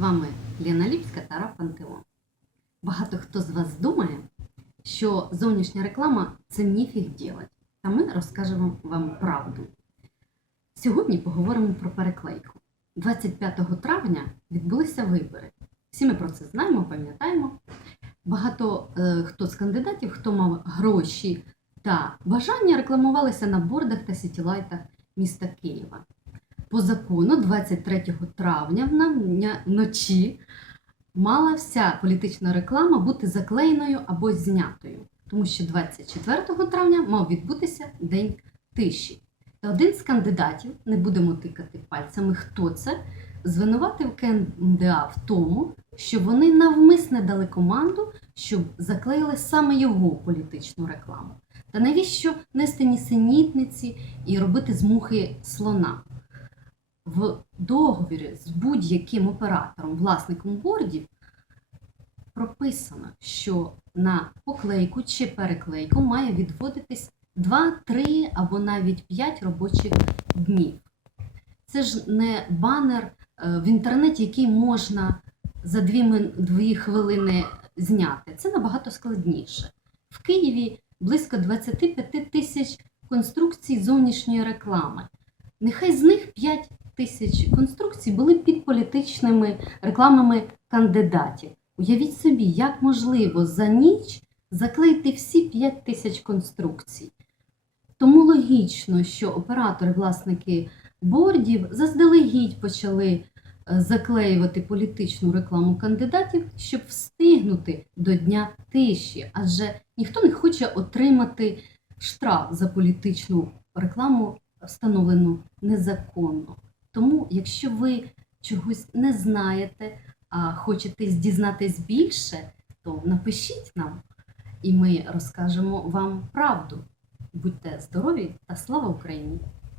вами Лена Ліпська та Раф Пантеон. Багато хто з вас думає, що зовнішня реклама це ніфіг ділать. Та ми розкажемо вам правду. Сьогодні поговоримо про переклейку. 25 травня відбулися вибори. Всі ми про це знаємо, пам'ятаємо. Багато е, хто з кандидатів, хто мав гроші та бажання, рекламувалися на бордах та сітілайтах міста Києва. По закону, 23 травня вночі мала вся політична реклама бути заклеєною або знятою, тому що 24 травня мав відбутися день тиші. Та один з кандидатів, не будемо тикати пальцями, хто це, звинуватив КМДА в тому, що вони навмисне дали команду, щоб заклеїли саме його політичну рекламу. Та навіщо нести нісенітниці і робити з мухи слона? В договірі з будь-яким оператором, власником бордів, прописано, що на поклейку чи переклейку має відводитись 2, 3 або навіть 5 робочих днів. Це ж не банер е, в інтернеті, який можна за 2, хвилини зняти. Це набагато складніше. В Києві близько 25 тисяч конструкцій зовнішньої реклами. Нехай з них 5 тисяч конструкцій були під політичними рекламами кандидатів. Уявіть собі, як можливо за ніч заклеїти всі 5 тисяч конструкцій. Тому логічно, що оператори, власники бордів заздалегідь почали е, заклеювати політичну рекламу кандидатів, щоб встигнути до дня тиші, адже ніхто не хоче отримати штраф за політичну рекламу, встановлену незаконно. Тому, якщо ви чогось не знаєте, а хочете дізнатись більше, то напишіть нам, і ми розкажемо вам правду. Будьте здорові та слава Україні!